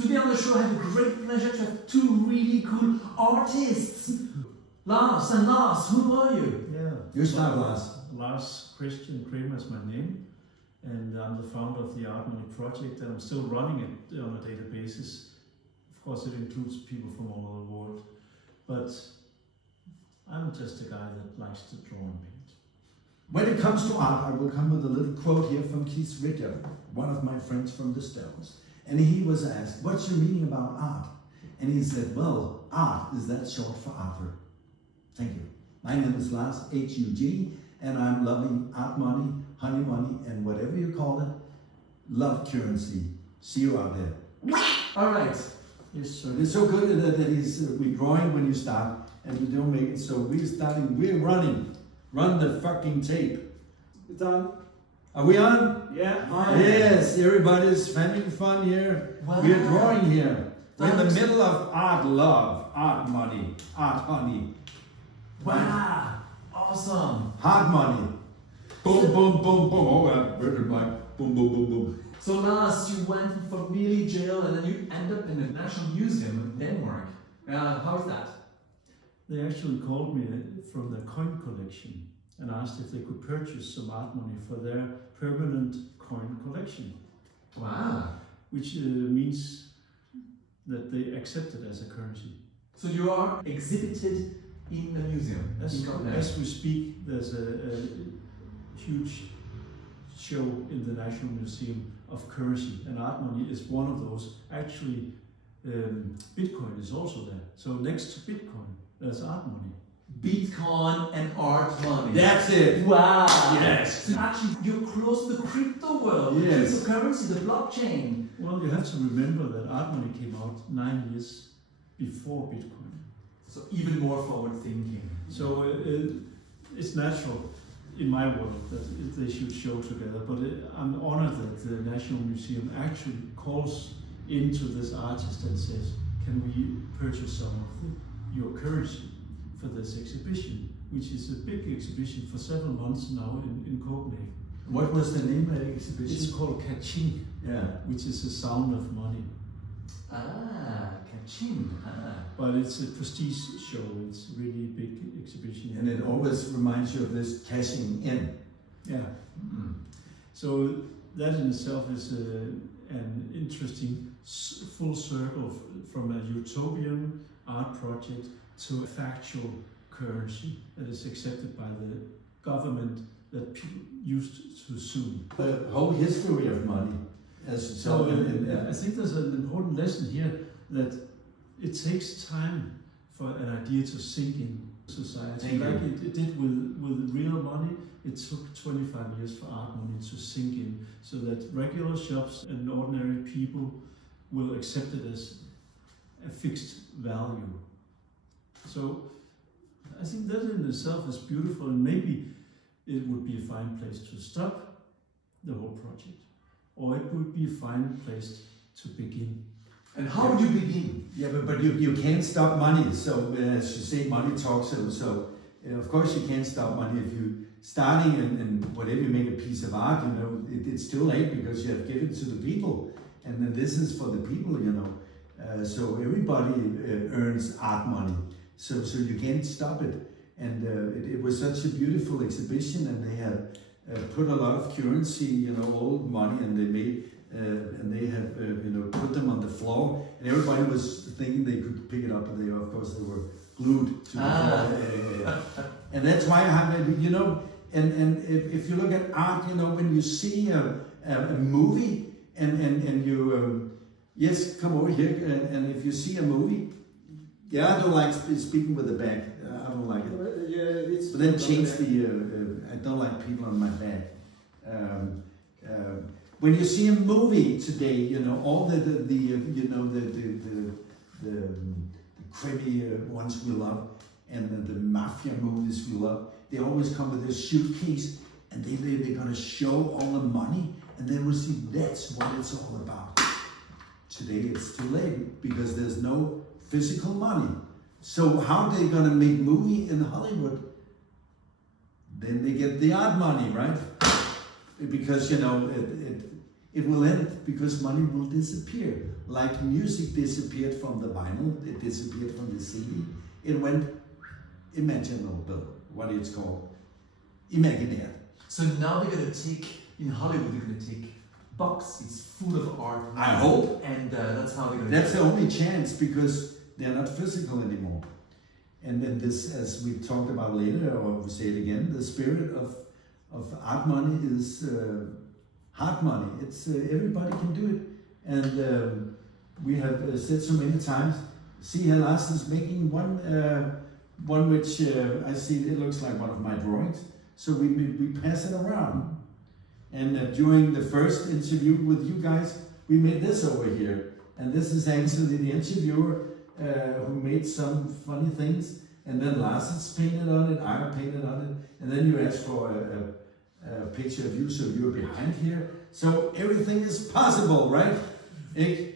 Today on the show I have a great pleasure to have two really cool artists. Lars and Lars, who are you? Yeah. You start, Lars. Lars Christian Kraemmer is my name, and I'm the founder of the ArtMoney project, and I'm still running it on a daily basis. Of course, it includes people from all over the world, but I'm just a guy that likes to draw and paint. When it comes to art, I will come with a little quote here from Keith Richards, one of my friends from the Stones. And he was asked, what's your meaning about art? And he said, well, art, is that short for Arthur? Thank you. My name is Lars, H.U.G, and I'm loving ArtMoney, honey money, and whatever you call it. Love currency. See you out there. All right. Yes, sir. It's so good that we're drawing when you start, and we don't make it. So we're running. Run the fucking tape. It's on. Are we on? Yeah. Yes, everybody's having fun here. Wow. We're drawing here. We're in the Thanks. middle of art love, art money, art honey, Wow. Awesome. hard money. Boom, boom, boom, boom. Oh, I've written like boom, boom, boom, boom. So Lars, you went from family jail and then you end up in the National Museum in Denmark. How is that? They actually called me from the coin collection and asked if they could purchase some art money for their permanent coin collection, Wow. which means that they accept it as a currency. So you are exhibited in the museum. As we speak, there's a huge show in the National Museum of Currency, and art money is one of those. Actually, Bitcoin is also there. So next to Bitcoin, there's art money. Bitcoin and art money. That's it. Wow. Yes. So actually, you're close to the crypto world, the Yes. cryptocurrency, the blockchain. Well, you have to remember that art money came out 9 years before Bitcoin. So even more forward thinking. So it's natural in my world that they should show together, but I'm honored that the National Museum actually calls into this artist and says, can we purchase some of your currency for this exhibition, which is a big exhibition for several months now in Copenhagen. What was the name of the exhibition? It's called H.U.G, Yeah. which is the sound of money. Kaching. But it's a prestige show, it's a really big exhibition. And it always reminds you of this cashing in. Yeah. Mm. So that in itself is an interesting full circle from a utopian art project to a factual currency that is accepted by the government that people used to sue. The whole history of money. So I think there's an important lesson here that it takes time for an idea to sink in society. Thank you. Like it did with real money, it took 25 years for art money to sink in, so that regular shops and ordinary people will accept it as a fixed value. So I think that in itself is beautiful, and maybe it would be a fine place to stop the whole project, or it would be a fine place to begin. And how would you begin? Yeah, but you can't stop money. So as you say, money talks. So of course you can't stop money if you starting and whatever you make a piece of art. You know, it's too late because you have given to the people, and then this is for the people. You know, so everybody earns art money. So you can't stop it. And it was such a beautiful exhibition, and they have put a lot of currency, you know, old money, and they made. And they have, you know, put them on the floor, and everybody was thinking they could pick it up, but they, of course, they were glued to the floor. And that's why I have, you know, and if you look at art, you know, when you see a movie, and you, yes, come over here, and if you see a movie, yeah, I don't like speaking with the back. I don't like it. Yeah, it's. But then change the. I don't like people on my back. When you see a movie today, you know, all the creamy ones we love, and the mafia movies we love, they always come with this suitcase, and they're gonna show all the money, and then we'll see that's what it's all about. Today it's too late because there's no physical money. So how are they gonna make movie in Hollywood? Then they get the art money, right? Because you know It will end because money will disappear. Like music disappeared from the vinyl, it disappeared from the CD. It went imaginable, what it's called, imaginary. So now they're going to take, in Hollywood, they're going to take boxes full of art. I hope. And that's how they're going to That's the only chance because they're not physical anymore. And then this, as we talked about later, or we say it again, the spirit of ArtMoney is hard money. It's everybody can do it. And we have said so many times, see here Lars is making one which I see it looks like one of my drawings. So we pass it around. And during the first interview with you guys, we made this over here. And this is actually the interviewer who made some funny things. And then Lars has painted on it, I painted on it. And then you asked for a picture of you, so you're behind here. So everything is possible, right?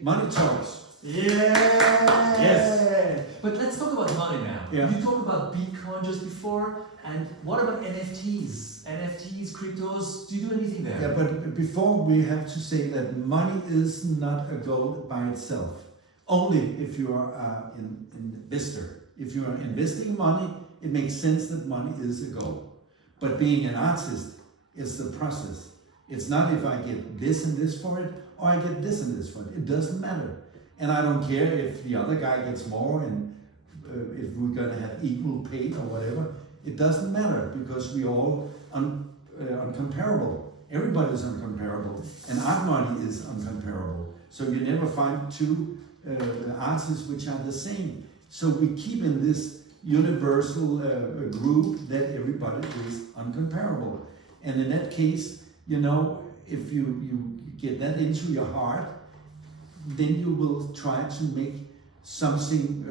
Money talks. Yeah! Yes. But let's talk about money now. Yeah. You talked about Bitcoin just before, and what about NFTs? NFTs, cryptos, do you do anything there? Yeah, but before we have to say that money is not a goal by itself. Only if you are an investor. If you are investing money, it makes sense that money is a goal. But being an artist is the process. It's not if I get this and this for it, or I get this and this for it. It doesn't matter. And I don't care if the other guy gets more and if we're going to have equal pay or whatever. It doesn't matter because we're all uncomparable. Everybody's uncomparable. And ArtMoney is uncomparable. So you never find two artists which are the same. So we keep in this universal group that everybody is uncomparable. And in that case, you know, if you get that into your heart, then you will try to make something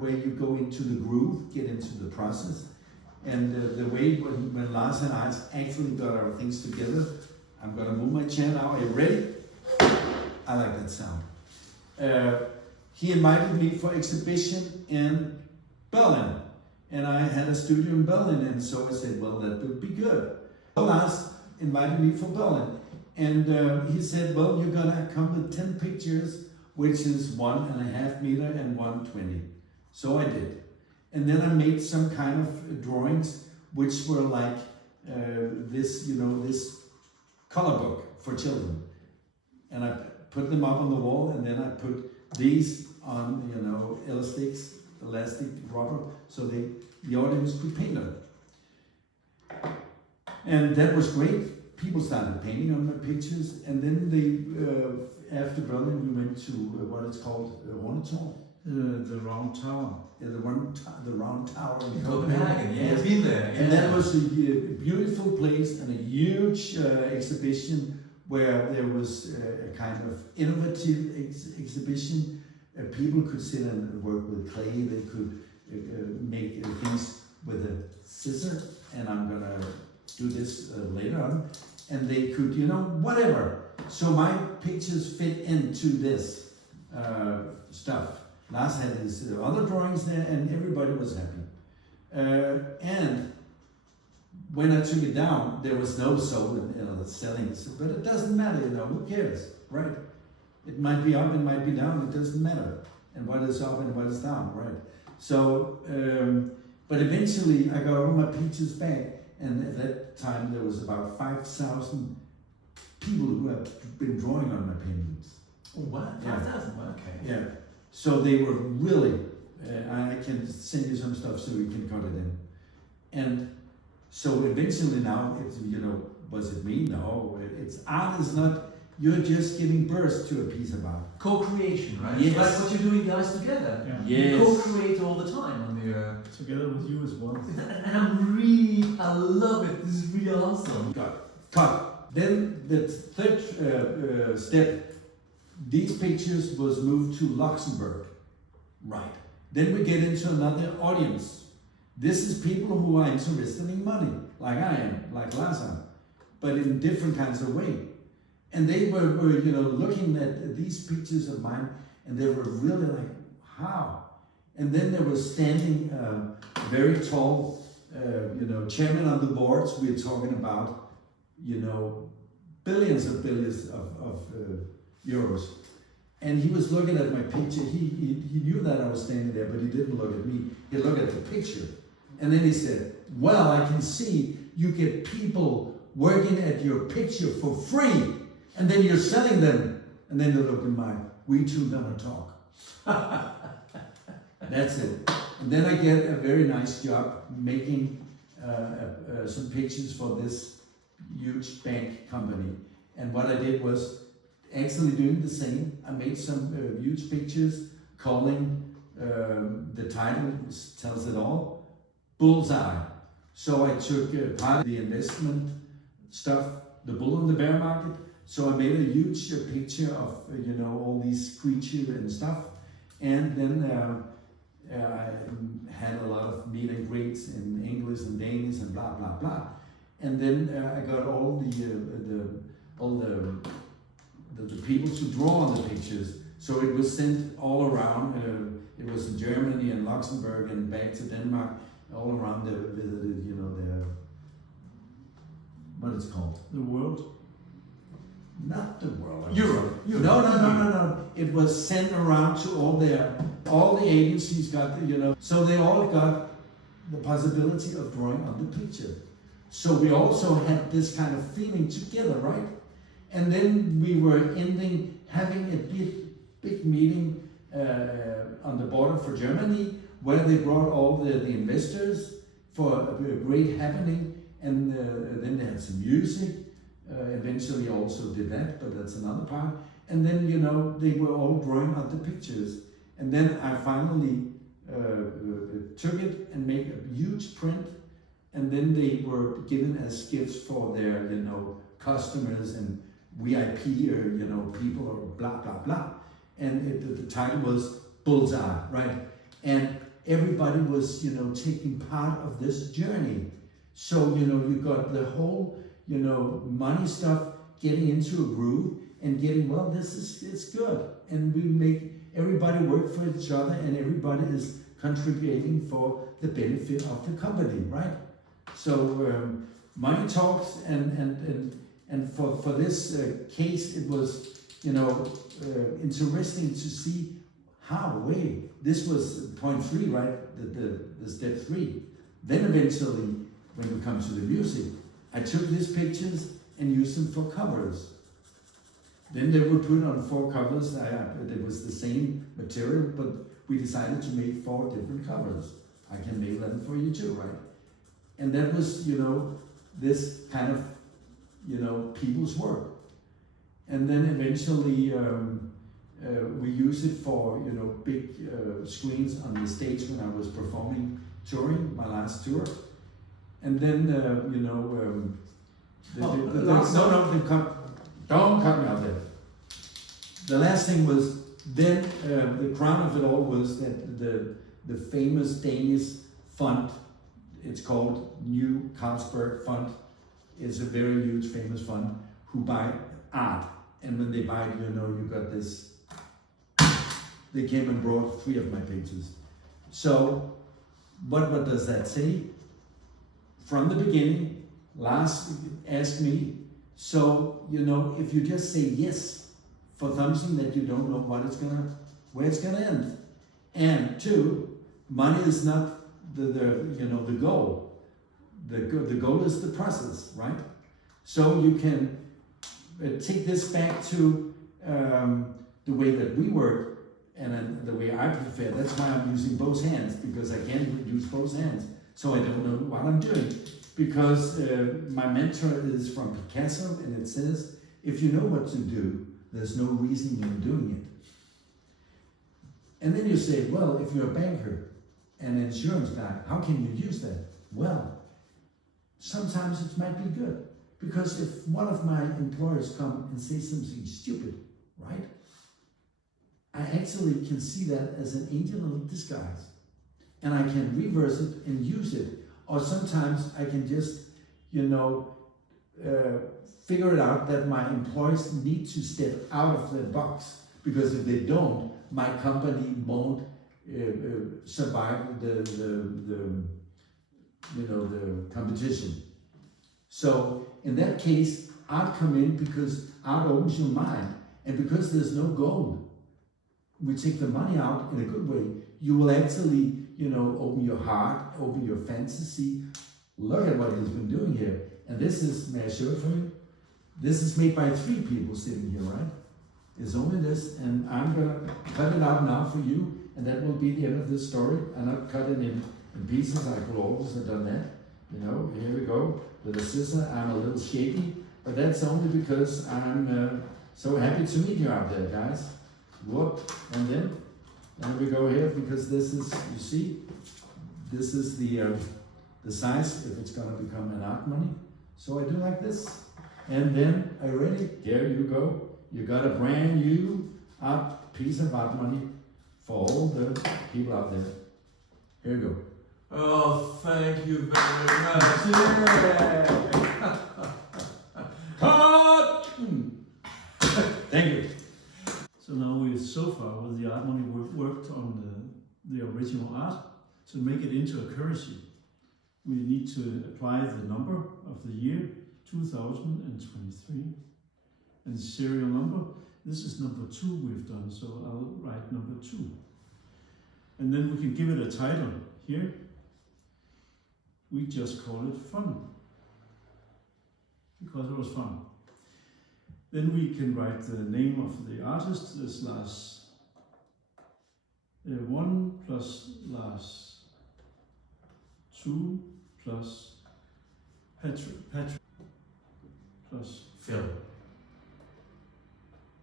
where you go into the groove, get into the process. And the way when Lars and I actually got our things together, I'm going to move my chair now. Are you ready? I like that sound. He invited me for exhibition in Berlin. And I had a studio in Berlin, and so I said, well, that would be good. Lars invited me for Berlin. And he said, well, you're going to come with 10 pictures, which is 1.5 meter and 120. So I did. And then I made some kind of drawings, which were like this, you know, this color book for children. And I put them up on the wall, and then I put these on, you know, elastic rubber, so the audience could paint them. And that was great. People started painting on my pictures, and then they, after Berlin, we went to what it's called, Rundetårn. The Round Tower. Yeah, the round tower in Copenhagen, yeah, it's been there. Yeah. And that was a beautiful place and a huge exhibition where there was a kind of innovative exhibition. People could sit and work with clay. They could make things with a scissor, and I'm gonna do this later on. And they could, you know, whatever. So my pictures fit into this stuff. Lars had his other drawings there, and everybody was happy. And when I took it down, there was no soul in selling, but it doesn't matter, you know, who cares, right? It might be up, it might be down, it doesn't matter. And what is up and what is down, right? So, but eventually I got all my pictures back, and at that time there was about 5,000 people who have been drawing on my paintings. Oh, wow, 5,000, wow, okay. Yeah. So they were really, I can send you some stuff so you can cut it in. And so eventually now, it's, you know, was it me? No, it's art is not, you're just giving birth to a piece of art. Co-creation, right? Yes. Like what you're doing guys together. Yeah. Yes. You co-create all the time on the... Together with you as well. And I love it. This is really awesome. Cut. Then the third step, these pictures was moved to Luxembourg. Right. Then we get into another audience. This is people who are interested in money, like I am, like Lars, but in different kinds of way. And they were you know, looking at these pictures of mine, and they were really like, how? And then there was standing very tall, you know, chairman on the boards. We're talking about, you know, billions of euros. And he was looking at my picture. He knew that I was standing there, but he didn't look at me. He looked at the picture. And then he said, well, I can see you get people working at your picture for free. And then you're selling them. And then they look in my, we two gonna talk. That's it. And then I get a very nice job making some pictures for this huge bank company. And what I did was actually doing the same. I made some huge pictures calling, the title tells it all, Bullseye. So I took part of the investment stuff, the bull and the bear market. So I made a huge picture of, all these creatures and stuff. And then I had a lot of meet and greets in English and Danish and blah, blah, blah. And then I got all the people to draw on the pictures. So it was sent all around. It was in Germany and Luxembourg and back to Denmark, all around the what it's called? The world? Not the world. Europe. No. It was sent around to all the agencies got, so they all got the possibility of drawing on the picture. So we also had this kind of feeling together, right? And then we were having a big meeting on the border for Germany, where they brought all the investors for a great happening, and then they had some music. Eventually also did that, but that's another part. And then, they were all drawing out the pictures. And then I finally took it and made a huge print. And then they were given as gifts for their, customers and VIP or, people or blah, blah, blah. And the title was Bullseye, right? And everybody was, taking part of this journey. So, you got the whole, money stuff, getting into a groove and getting, well, it's good. And we make everybody work for each other and everybody is contributing for the benefit of the company, right? So money talks and for this case, it was, interesting to see this was point 3, right? The step 3. Then eventually, when we come to the music, I took these pictures and used them for covers. Then they were put on 4 covers. It was the same material, but we decided to make 4 different covers. I can make them for you too, right? And that was, this kind of, people's work. And then eventually we use it for, big screens on the stage when I was performing, touring, my last tour. And then, don't cut me out there. The last thing was, then the crown of it all was that the famous Danish fund, it's called New Carlsberg Fund. It's a very huge famous fund who buy art. And when they buy it, you got this. They came and brought 3 of my pictures. So what does that say? From the beginning, Lars asked me, so, if you just say yes for something that you don't know where it's gonna end. And 2, money is not the goal. The goal is the process, right? So you can take this back to the way that we work and the way I prefer. That's why I'm using both hands, because I can't use both hands. So I don't know what I'm doing. Because my mantra is from Picasso, and it says, if you know what to do, there's no reason you're doing it. And then you say, well, if you're a banker and an insurance guy, how can you use that? Well, sometimes it might be good. Because if one of my employers come and say something stupid, right? I actually can see that as an angel in disguise. And I can reverse it and use it. Or sometimes I can just, figure it out that my employees need to step out of the box, because if they don't, my company won't survive the competition. So in that case, art come in because art opens your mind, and because there's no goal, we take the money out in a good way. You will actually, open your heart, open your fantasy. Look at what he's been doing here. And this is, may I show it for you? This is made by 3 people sitting here, right? It's only this, and I'm gonna cut it out now for you, and that will be the end of this story. I'm not cutting it in pieces. I could always have done that. Here we go. With a scissor, I'm a little shaky, but that's only because I'm so happy to meet you out there, guys. Whoop, and then we go here, because this is, you see, this is the size if it's gonna become an ArtMoney. So I do like this, and then are you ready? There you go. You got a brand new piece of ArtMoney for all the people out there. Here you go. Oh, thank you very much. Cut! Thank you. So now we so far with the ArtMoney worked on the original art to make it into a currency. We need to apply the number of the year 2023 and the serial number. This is number 2 we've done, so I'll write number 2. And then we can give it a title here. We just call it fun, because it was fun. Then we can write the name of the artist as Lars 1 plus Lars 2 plus Patrick plus Phil.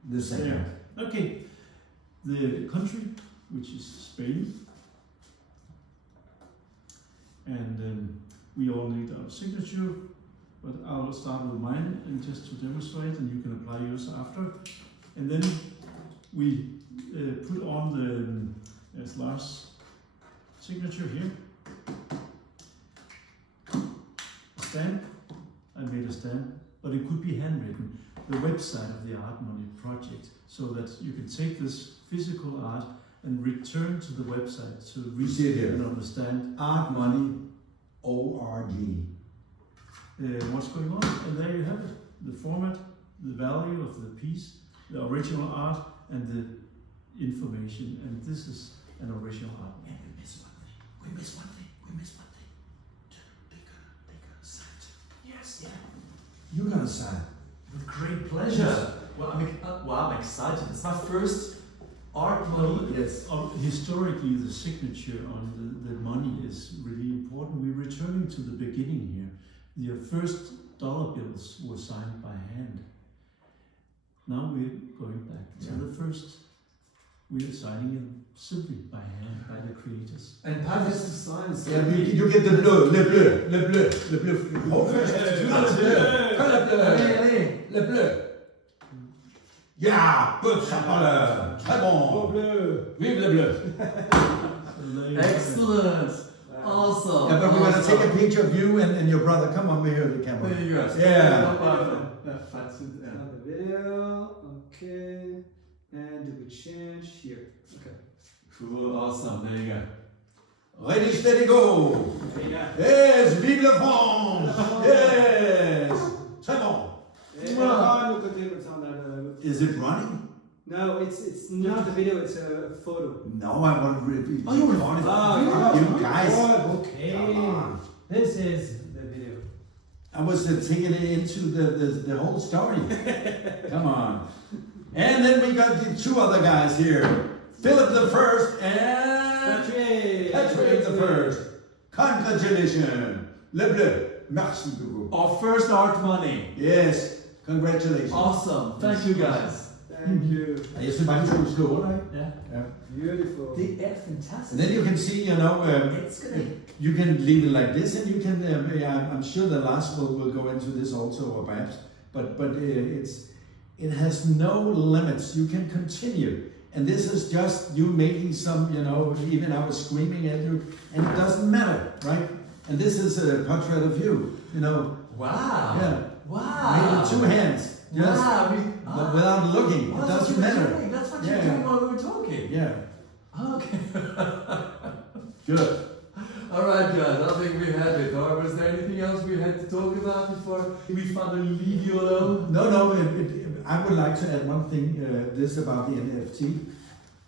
The second. Okay, the country, which is Spain, and we all need our signature, but I'll start with mine and just to demonstrate, and you can apply yours after. And then we put on as Lars' signature here. A stamp. I made a stamp, but it could be handwritten. The website of the ArtMoney project, so that you can take this physical art and return to the website to read see it here. and understand ArtMoney, ORG. what's going on. And there you have it. The format, the value of the piece, the original art, and the information. And this is an original art. And we miss one thing. We miss one thing. Bigger sight. Yes, yeah. You're gonna sign. With great pleasure. Well, I'm excited. It's my first ArtMoney. Yes. Historically, the signature on the money is really important. We're returning to the beginning here. The first dollar bills were signed by hand. Now we're going back to the first. We're signing them simply by hand, by the creators. And Patrick signs. Yeah, you get the bleu, le bleu. Hold first. Le bleu. Yeah, good, très bon. Vive le bleu. Excellent. Awesome. Yeah, but we want to take a picture of you and your brother. Come on, we're here with the camera. There you go. Yeah. The video, okay, and do we change here? Okay. Cool, awesome. There you go. Ready, steady, go. Yeah. Yes, vive la France. Yes. Très bon. Is it running? No, it's not a video, it's a photo. No, I want to repeat. Oh, you were on it. Oh, You guys. Okay. Come on. This is the video. I was taking it into the whole story. Come on. And then we got the 2 other guys here. Philip the First and Patrick the First. Congratulations. Le bleu. Merci beaucoup. Our first ArtMoney. Yes. Congratulations. Awesome. Thank you guys. Thank you. Jeg synes bare, du skulle slå under, ikke? Yeah. Beautiful. Det er fantastic. And then you can see, It's gonna. you can leave it like this, and you can. I'm sure that Lars will go into this also, or perhaps, but it has no limits. You can continue, and this is just you making some. Even I was screaming at you, and it doesn't matter, right? And this is a portrait of you. Wow. Yeah. Wow. Made with 2 hands, just but without looking. Well, It that's doesn't what you were matter. doing. That's what you were Yeah. doing while we were talking. Yeah. Okay. Good. All right, guys, I think we had it. Or was there anything else we had to talk about before we finally leave you alone? No, I would like to add one thing, this about the NFT.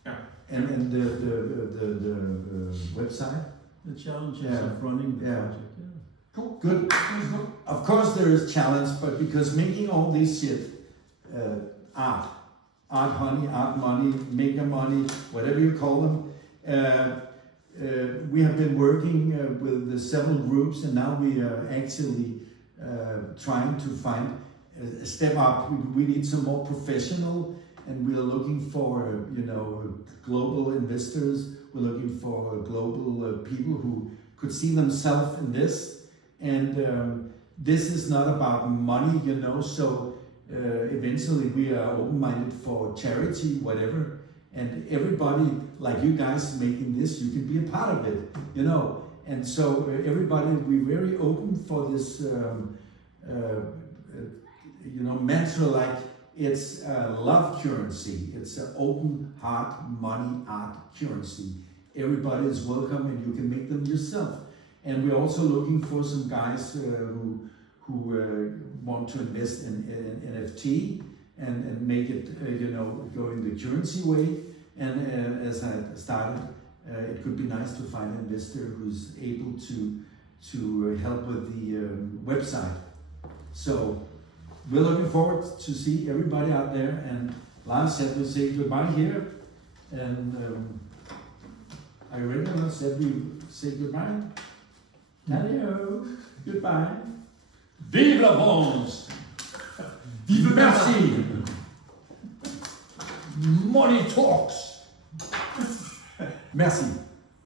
Yeah. And the website. The challenges Yeah. of running the Yeah. project. Yeah. Cool. Good. Of course there is challenge, but because making all this shit, ArtMoney, Maker Money, whatever you call them, we have been working with the several groups, and now we are actually trying to find a step up. We need some more professional, and we are looking for global investors. We're looking for global people who could see themselves in this. And this is not about money, so eventually we are open-minded for charity, whatever. And everybody, like you guys making this, you can be a part of it, And so everybody, we're very open for this, mantra, like it's a love currency. It's an open heart, money, art currency. Everybody is welcome, and you can make them yourself. And we're also looking for some guys who want to invest in NFT and make it, go in the currency way. And as I started, it could be nice to find an investor who's able to help with the website. So we're looking forward to see everybody out there. And Lars said we say goodbye here. And I read and I said we say goodbye. Hello, goodbye. Vive la France! Vive Merci. Money talks! Merci.